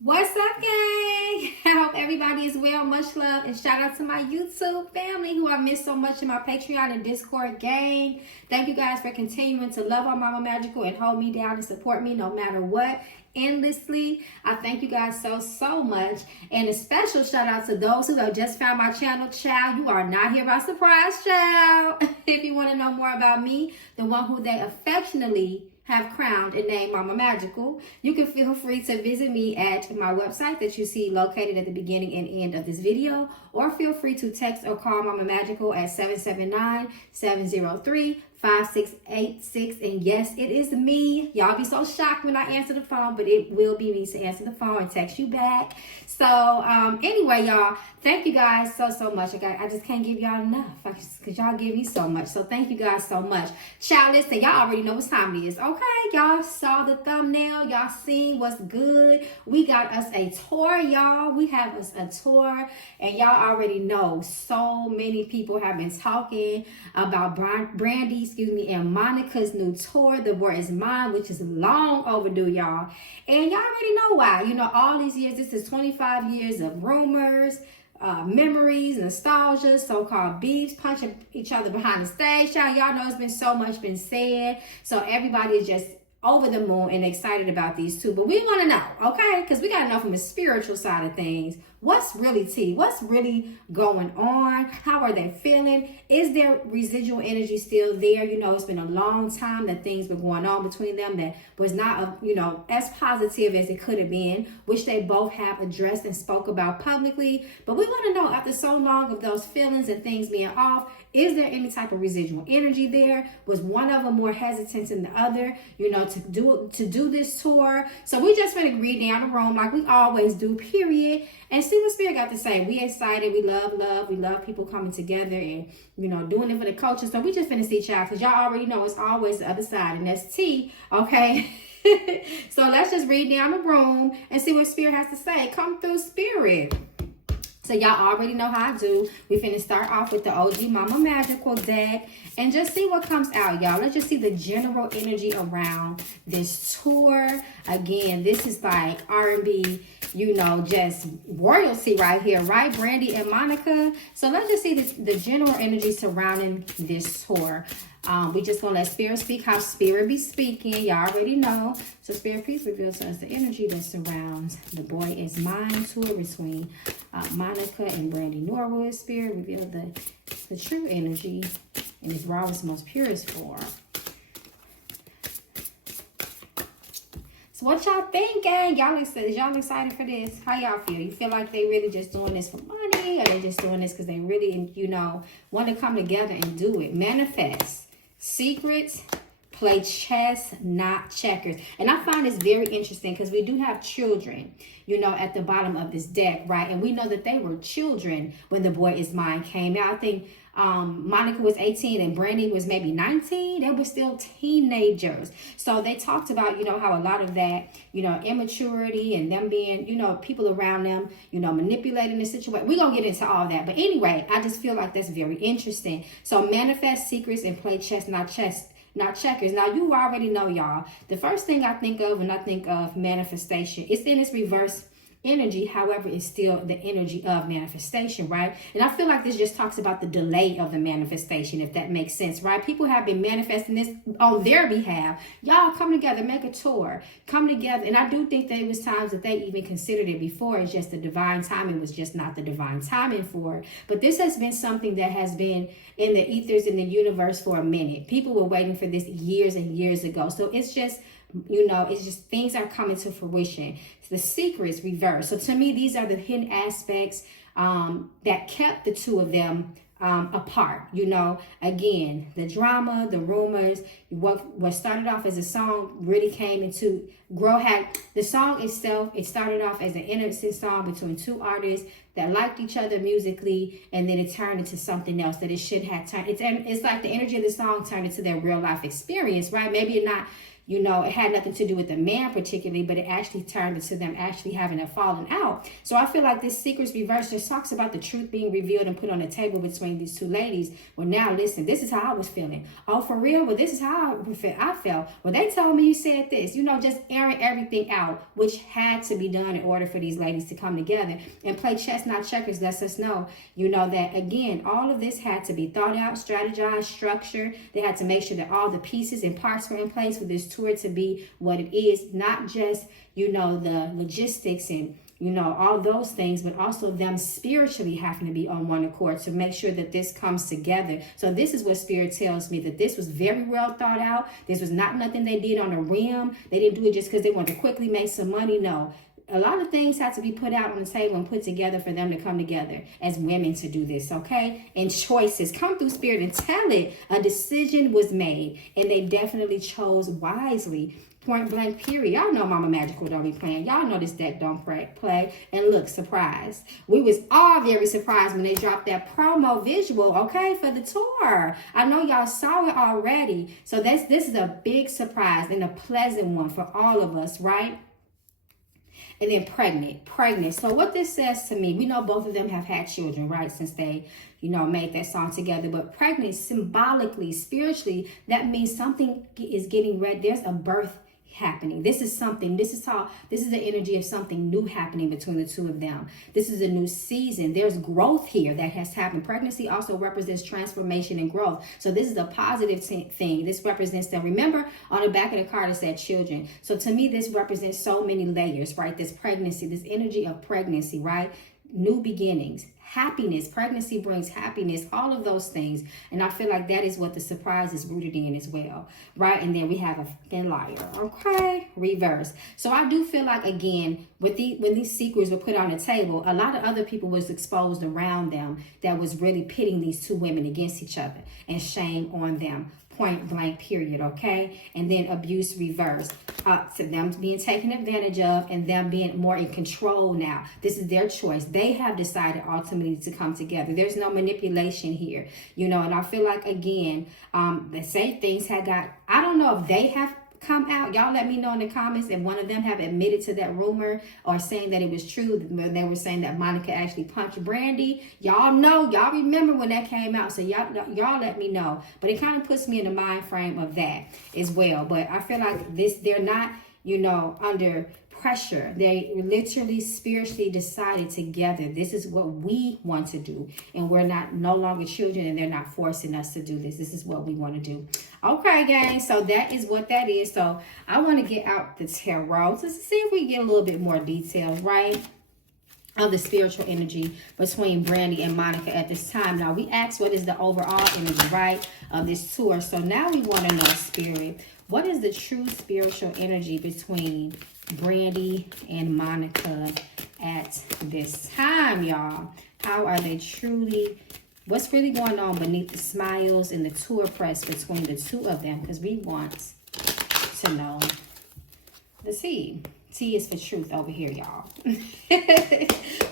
What's up, gang? I hope everybody is well. Much love and shout out to my YouTube family who I miss so much in my Patreon and Discord gang. Thank you guys for continuing to love on Mama Magical and hold me down and support me no matter what endlessly. I thank you guys so much. And a special shout out to those who have just found my channel. Child, you are not here by surprise, child. If you want to know more about me, the one who they affectionately have crowned and named Mama Magical, you can feel free to visit me at my website that you see located at the beginning and end of this video, or feel free to text or call Mama Magical at 779-703-5686. And yes, it is me. Y'all be so shocked when I answer the phone, but it will be me to answer the phone and text you back. So anyway, y'all, thank you guys so much. I just can't give y'all enough because y'all give me so much. So thank you guys so much. Child, listen, y'all already know what time it is. Okay, y'all saw the thumbnail. Y'all seen what's good. We got us a tour, y'all. We have us a tour, and y'all already know so many people have been talking about Brandy, and Monica's new tour, The War Is Mine, which is long overdue, y'all. And y'all already know why. You know, all these years, this is 25 years of rumors, memories, nostalgia, so-called beefs, punching each other behind the stage. Y'all know it's been so much been said. So everybody is just over the moon and excited about these two. But we want to know, okay? Because we got to know from the spiritual side of things, what's really tea? What's really going on? How are they feeling? Is their residual energy still there? You know, it's been a long time that things were going on between them that was not, as positive as it could have been, which they both have addressed and spoke about publicly. But we want to know, after so long of those feelings and things being off, is there any type of residual energy there? Was one of them more hesitant than the other, to do this tour? So we just want to read down the room like we always do, period, and see what Spirit got to say. We excited. We love. We love people coming together and, doing it for the culture. So we just finna see, child, because y'all already know it's always the other side, and that's tea, okay? So let's just read down the room and see what Spirit has to say. Come through, Spirit. So y'all already know how I do. We finna start off with the OG Mama Magical deck and just see what comes out, y'all. Let's just see the general energy around this tour. Again, this is like R&B, just royalty right here, right? Brandy and Monica. So let's just see the general energy surrounding this tour. We just gonna let Spirit speak how Spirit be speaking. Y'all already know. So Spirit, please reveal to us the energy that surrounds The Boy Is Mine tour between Monica and Brandy Norwood. Spirit, reveal the true energy in its rawest, most purest form. So what y'all think, gang? Y'all excited for this? How y'all feel? You feel like they really just doing this for money, or they just doing this because they really, want to come together and do it? Manifest. Secrets. Play chess, not checkers. And I find this very interesting because we do have children, at the bottom of this deck, right? And we know that they were children when The Boy Is Mine came out. I think Monica was 18 and Brandy was maybe 19. They were still teenagers. So they talked about, how a lot of that, immaturity and them being, people around them, manipulating the situation. We're going to get into all that. But anyway, I just feel like that's very interesting. So manifest secrets and play chess, not checkers. Now, you already know, y'all, the first thing I think of when I think of manifestation, it's in its reverse energy. However, it's still the energy of manifestation, right? And I feel like this just talks about the delay of the manifestation, if that makes sense, right? People have been manifesting this on their behalf. Y'all come together, make a tour, come together. And I do think there was times that they even considered it before. It's just the divine timing was just not the divine timing for it. But this has been something that has been in the ethers, in the universe for a minute. People were waiting for this years and years ago. So it's just, it's just things are coming to fruition. The secrets reverse. So to me, these are the hidden aspects that kept the two of them apart. Again, the drama, the rumors, what started off as a song really came into the song itself. It started off as an innocent song between two artists that liked each other musically, and then it turned into something else that it should have turned. It's like the energy of the song turned into their real life experience, right? Maybe not You know, it had nothing to do with the man particularly, but it actually turned into them actually having a falling out. So I feel like this secrets reverse just talks about the truth being revealed and put on the table between these two ladies. Well, now listen, this is how I was feeling. Oh, for real? Well, this is how I felt. Well, they told me you said this. You know, just airing everything out, which had to be done in order for these ladies to come together and play chess, not checkers. Lets us know, you know, that again, all of this had to be thought out, strategized, structured. They had to make sure that all the pieces and parts were in place for this tour to be what it is, not just, you know, the logistics and, you know, all those things, but also them spiritually having to be on one accord to make sure that this comes together. So this is what Spirit tells me, that this was very well thought out. This was not nothing they did on a whim. They didn't do it just because they wanted to quickly make some money. No. A lot of things have to be put out on the table and put together for them to come together as women to do this, okay? And choices. Come through Spirit and tell it. A decision was made, and they definitely chose wisely. Point blank, period. Y'all know Mama Magical don't be playing. Y'all know this deck don't play. And look, surprise. We was all very surprised when they dropped that promo visual, okay, for the tour. I know y'all saw it already. So this is a big surprise and a pleasant one for all of us, right? And then pregnant. So what this says to me, we know both of them have had children, right? Since they, you know, made that song together. But pregnant, symbolically, spiritually, that means something is getting ready. There's a birth happening. This is the energy of something new happening between the two of them. This is a new season. There's growth here that has happened. Pregnancy also represents transformation and growth. So this is a positive thing. This represents that. Remember on the back of the card it said children. So to me, this represents so many layers, right? This pregnancy, this energy of pregnancy, right? New beginnings, happiness. Pregnancy brings happiness, all of those things. And I feel like that is what the surprise is rooted in as well, right? And then we have a thin liar, okay? Reverse. So I do feel like, again, when these secrets were put on the table, a lot of other people was exposed around them that was really pitting these two women against each other, and shame on them. Point blank, period, okay? And then abuse reverse. To them being taken advantage of and them being more in control now. This is their choice. They have decided ultimately to come together. There's no manipulation here, you know, and I feel like, again, they say things had got, I don't know if they have come out. Y'all let me know in the comments if one of them have admitted to that rumor or saying that it was true. They were saying that Monica actually punched Brandy. Y'all know, y'all remember when that came out. So y'all let me know. But it kind of puts me in the mind frame of that as well. But I feel like they're not, you know, under pressure. They literally spiritually decided together, this is what we want to do, and we're no longer children, and they're not forcing us to do this. This is what we want to do. Okay, gang, so that is what that is. So I want to get out the tarot to see if we can get a little bit more details, right, of the spiritual energy between Brandy and Monica at this time. Now, we asked what is the overall energy, right, of this tour. So now we want to know, Spirit, what is the true spiritual energy between Brandy and Monica at this time, y'all? How are they truly, what's really going on beneath the smiles and the tour press between the two of them? Because we want to know the T. T is for truth over here, y'all.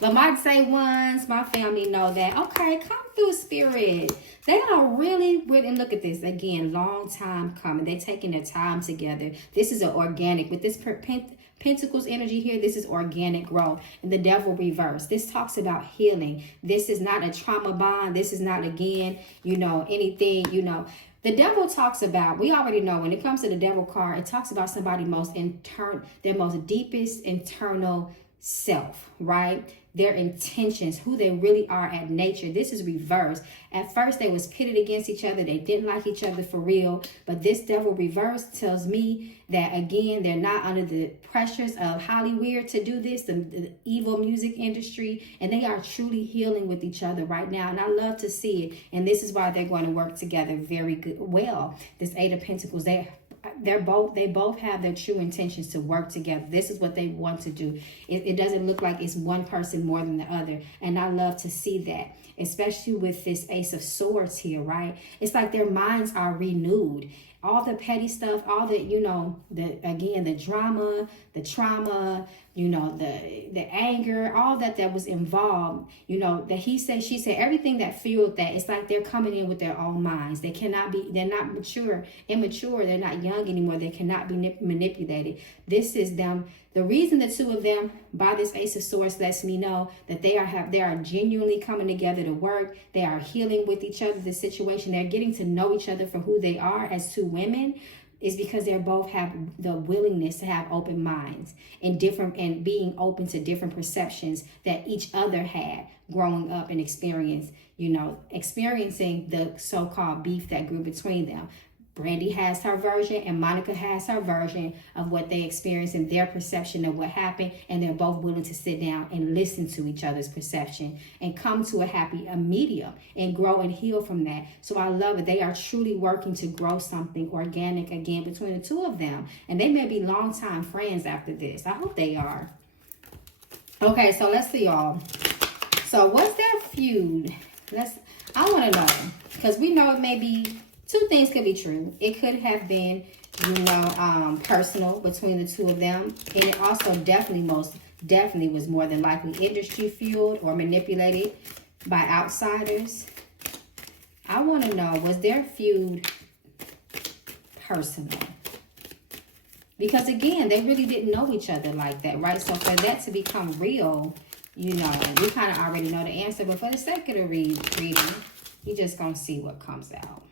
But my say ones, my family know that. Okay, come through, Spirit. They are really, and look at this. Again, long time coming. They taking their time together. This is an organic, with this Pentacles energy here, this is organic growth. And the Devil reverse. This talks about healing. This is not a trauma bond. This is not, again, you know, anything, you know. The Devil talks about, we already know when it comes to the Devil card, it talks about somebody's their most deepest internal self, right? Their intentions, who they really are at nature. This is reverse. At first, they was pitted against each other. They didn't like each other for real. But this Devil reverse tells me that, again, they're not under the pressures of Hollywood to do this, the evil music industry. And they are truly healing with each other right now. And I love to see it. And this is why they're going to work together very good. Well, this Eight of Pentacles, they both have their true intentions to work together. This is what they want to do. It doesn't look like it's one person more than the other. And I love to see that, especially with this Ace of Swords here, right? It's like their minds are renewed. all the petty stuff, all the, you know, the drama, the trauma, you know, the anger, all that was involved, you know, that he said, she said, everything that fueled that, it's like they're coming in with their own minds. They cannot be, they're not immature, they're not young anymore. They cannot be manipulated. This is them. The reason the two of them, by this Ace of Swords, lets me know that they are genuinely coming together to work. They are healing with each other, the situation. They're getting to know each other for who they are as two women, is because they both have the willingness to have open minds and being open to different perceptions that each other had growing up and experiencing the so-called beef that grew between them. Brandy has her version and Monica has her version of what they experienced and their perception of what happened, and they're both willing to sit down and listen to each other's perception and come to a medium and grow and heal from that. So I love it. They are truly working to grow something organic again between the two of them, and they may be longtime friends after this. I hope they are. Okay, so let's see, y'all. So what's their feud? I want to know, because we know it may be two things could be true. It could have been, personal between the two of them. And it also definitely was more than likely industry fueled or manipulated by outsiders. I want to know, was their feud personal? Because again, they really didn't know each other like that, right? So for that to become real, we kind of already know the answer. But for the sake of the reading, we just going to see what comes out.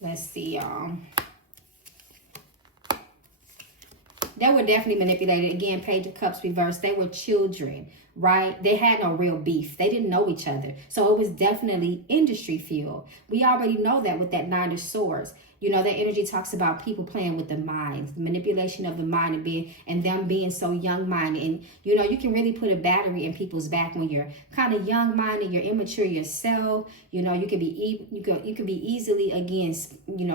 Let's see, y'all. They were definitely manipulated. Again, Page of Cups reversed. They were children, right? They had no real beef. They didn't know each other. So it was definitely industry fuel. We already know that with that Nine of Swords. That energy talks about people playing with the mind, the manipulation of the mind, and them being so young-minded. And, you can really put a battery in people's back when you're kind of young-minded, you're immature yourself. You can be easily, again,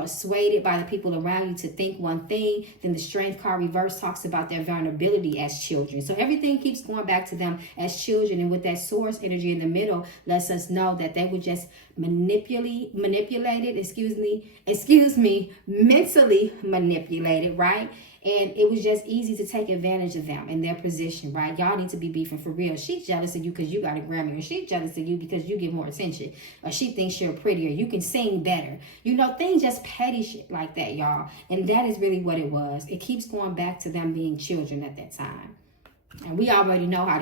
swayed by the people around you to think one thing. Then the Strength card reverse talks about their vulnerability as children. So everything keeps going back to them as children. And with that Source energy in the middle, lets us know that they were just mentally manipulated, right? And it was just easy to take advantage of them in their position, right? Y'all need to be beefing for real. She's jealous of you because you got a Grammy, or she's jealous of you because you get more attention, or she thinks you're prettier, you can sing better. Things just petty shit like that, y'all. And that is really what it was. It keeps going back to them being children at that time. And we already know how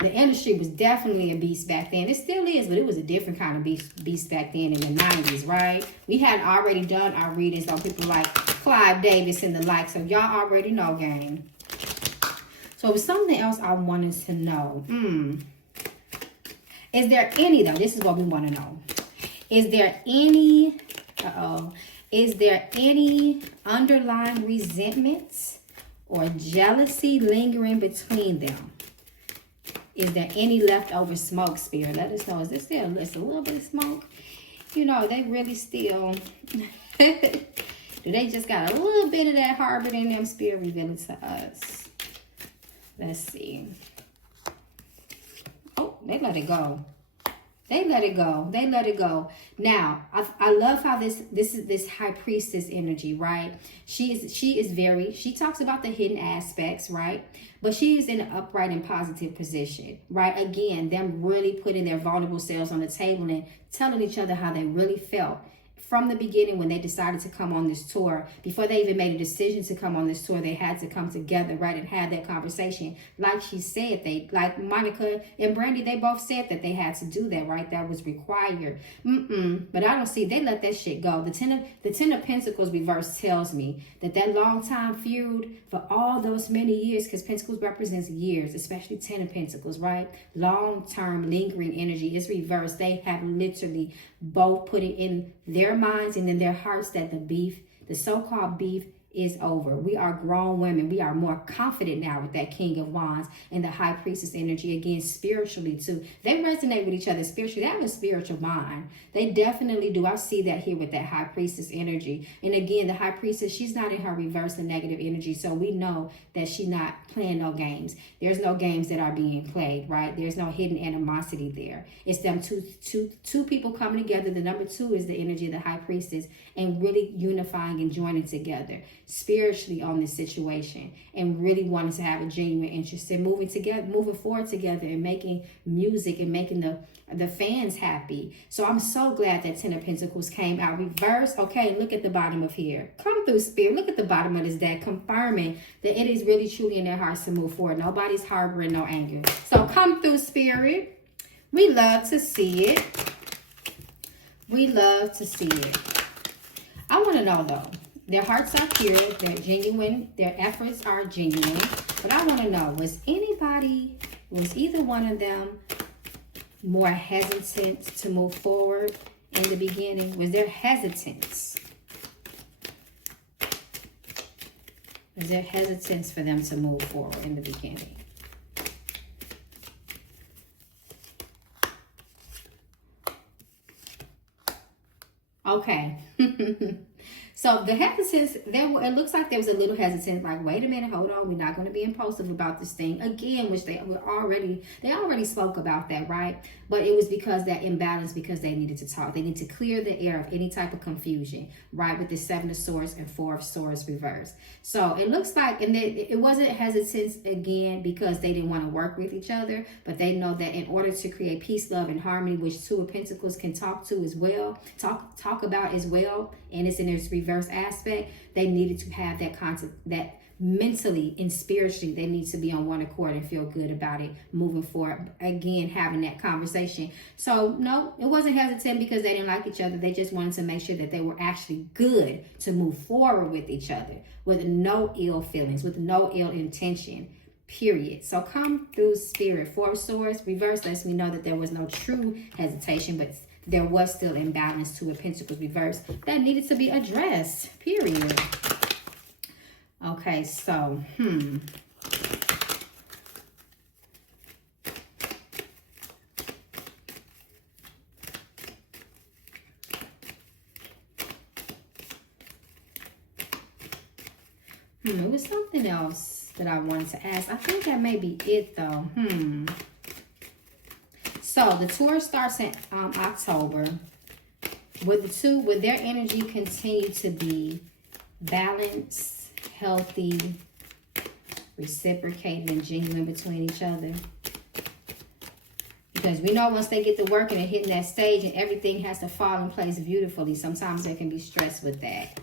the industry was definitely a beast back then. It still is, but it was a different kind of beast back then in the 90s, right? We had already done our readings on people like Clive Davis and the like, so y'all already know, gang. So it was something else I wanted to know. Is there any, though, this is what we want to know. Is there any underlying resentments or jealousy lingering between them? Is there any leftover smoke, Spirit? Let us know. Is there still a little bit of smoke? They really still... Do they just got a little bit of that harbored in them? Spirit, reveal it to us. Let's see. Oh, they let it go. They let it go. They let it go. Now, I love how this is this High Priestess energy, right? She talks about the hidden aspects, right? But she is in an upright and positive position, right? Again, them really putting their vulnerable selves on the table and telling each other how they really felt. From the beginning, when they decided to come on this tour, before they even made a decision to come on this tour, they had to come together, right, and have that conversation. Like she said, like Monica and Brandy, they both said that they had to do that, right? That was required. But I don't see, they let that shit go. The Ten of Pentacles reverse tells me that long time feud for all those many years, because Pentacles represents years, especially Ten of Pentacles, right? Long-term lingering energy is reversed. They have literally both put it in their minds and in their hearts that the so-called beef is over. We are grown women. We are more confident now with that King of Wands and the High Priestess energy. Again, spiritually too. They resonate with each other spiritually. They have a spiritual mind. They definitely do. I see that here with that High Priestess energy. And again, the High Priestess, she's not in her reverse and negative energy. So we know that she's not playing no games. There's no games that are being played, right? There's no hidden animosity there. It's them two people coming together. The number 2 is the energy of the High Priestess, and really unifying and joining together spiritually on this situation, and really wanting to have a genuine interest in moving together, moving forward together, and making music and making the fans happy. So I'm so glad that 10 of Pentacles came out reverse. Okay, look at the bottom of here. Come through, Spirit. Look at the bottom of this deck, confirming that it is really truly in their hearts to move forward. Nobody's harboring no anger. So come through, Spirit. We love to see it. We love to see it. I want to know though, their hearts are pure, they're genuine, their efforts are genuine. But I want to know, was either one of them more hesitant to move forward in the beginning? Was there hesitance? Was there hesitance for them to move forward in the beginning? Okay. So the hesitance, it looks like there was a little hesitance, like, wait a minute, hold on, we're not going to be impulsive about this thing again, which they already spoke about that, right? But it was because that imbalance, because they needed to talk. They need to clear the air of any type of confusion, right? With the 7 of Swords and 4 of Swords reverse. So it looks like, and it wasn't hesitance again because they didn't want to work with each other, but they know that in order to create peace, love, and harmony, which 2 of Pentacles can talk to as well, talk about as well, and it's in its reverse aspect, they needed to have that concept, that mentally and spiritually they need to be on one accord and feel good about it moving forward, again having that conversation. So no, it wasn't hesitant because they didn't like each other. They just wanted to make sure that they were actually good to move forward with each other with no ill feelings, with no ill intention, period. So come through, Spirit. 4 of Swords reverse lets me know that there was no true hesitation, but there was still imbalance. 2 of Pentacles reverse that needed to be addressed, period. Okay, so, it was something else that I wanted to ask. I think that may be it, though. So, the tour starts in October. Would their energy continue to be balanced, healthy, reciprocated, and genuine between each other? Because we know once they get to working and hitting that stage and everything has to fall in place beautifully, sometimes there can be stress with that.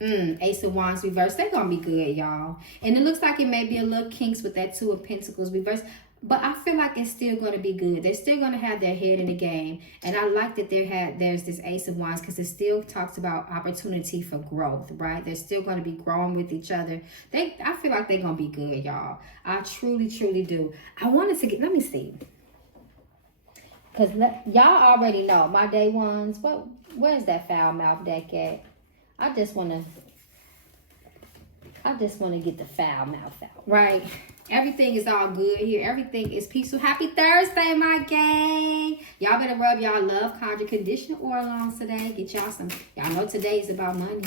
Ace of Wands reverse. They're going to be good, y'all. And it looks like it may be a little kinks with that 2 of Pentacles reverse. But I feel like it's still going to be good. They're still going to have their head in the game. And I like that there's this Ace of Wands because it still talks about opportunity for growth, right? They're still going to be growing with each other. I feel like they're going to be good, y'all. I truly, truly do. I wanted to let me see. Because y'all already know my day ones. Where's that foul mouth deck at? I just want to get the foul mouth out, right? Everything is all good here. Everything is peaceful. Happy Thursday, my gang. Y'all better rub y'all Love Conjure Conditioner oil on today. Get y'all some. Y'all know today is about money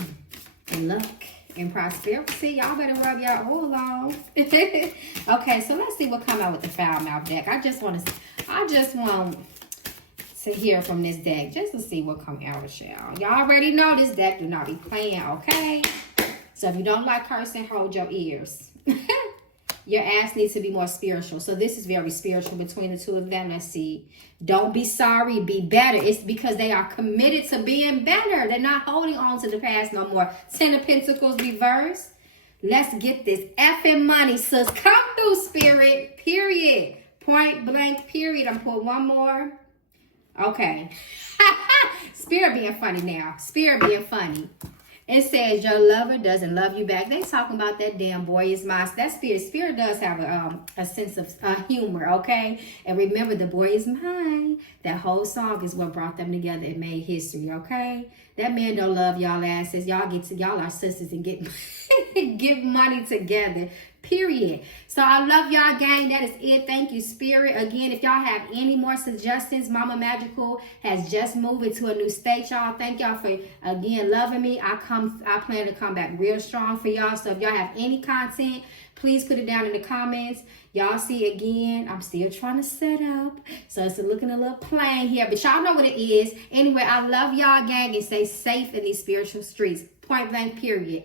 and luck and prosperity. Y'all better rub y'all oil on. Okay, so let's see what come out with the foul mouth deck. I just want to hear from this deck just to see what come out with y'all. Y'all already know this deck do not be playing, okay? So if you don't like cursing, hold your ears. Your ass needs to be more spiritual. So this is very spiritual between the 2 of them. Let's see. Don't be sorry, be better. It's because they are committed to being better. They're not holding on to the past no more. 10 of Pentacles reverse. Let's get this effing money, sis. Come through, Spirit. Period. Point blank, period. I'm putting one more. Okay. Spirit being funny now. Spirit being funny. It says your lover doesn't love you back. They talking about that damn boy is mine. That spirit does have a sense of humor, okay? And remember, the boy is mine. That whole song is what brought them together and made history, okay? That man don't love y'all asses. Y'all are sisters and get get money together. Period. So I love y'all, gang. That is it. Thank you, Spirit. Again, if y'all have any more suggestions, Mama Magical has just moved into a new state, y'all. Thank y'all for, again, loving me. I plan to come back real strong for y'all. So if y'all have any content, please put it down in the comments. Y'all see, again, I'm still trying to set up. So it's looking a little plain here. But y'all know what it is. Anyway, I love y'all, gang. And stay safe in these spiritual streets. Point blank, period.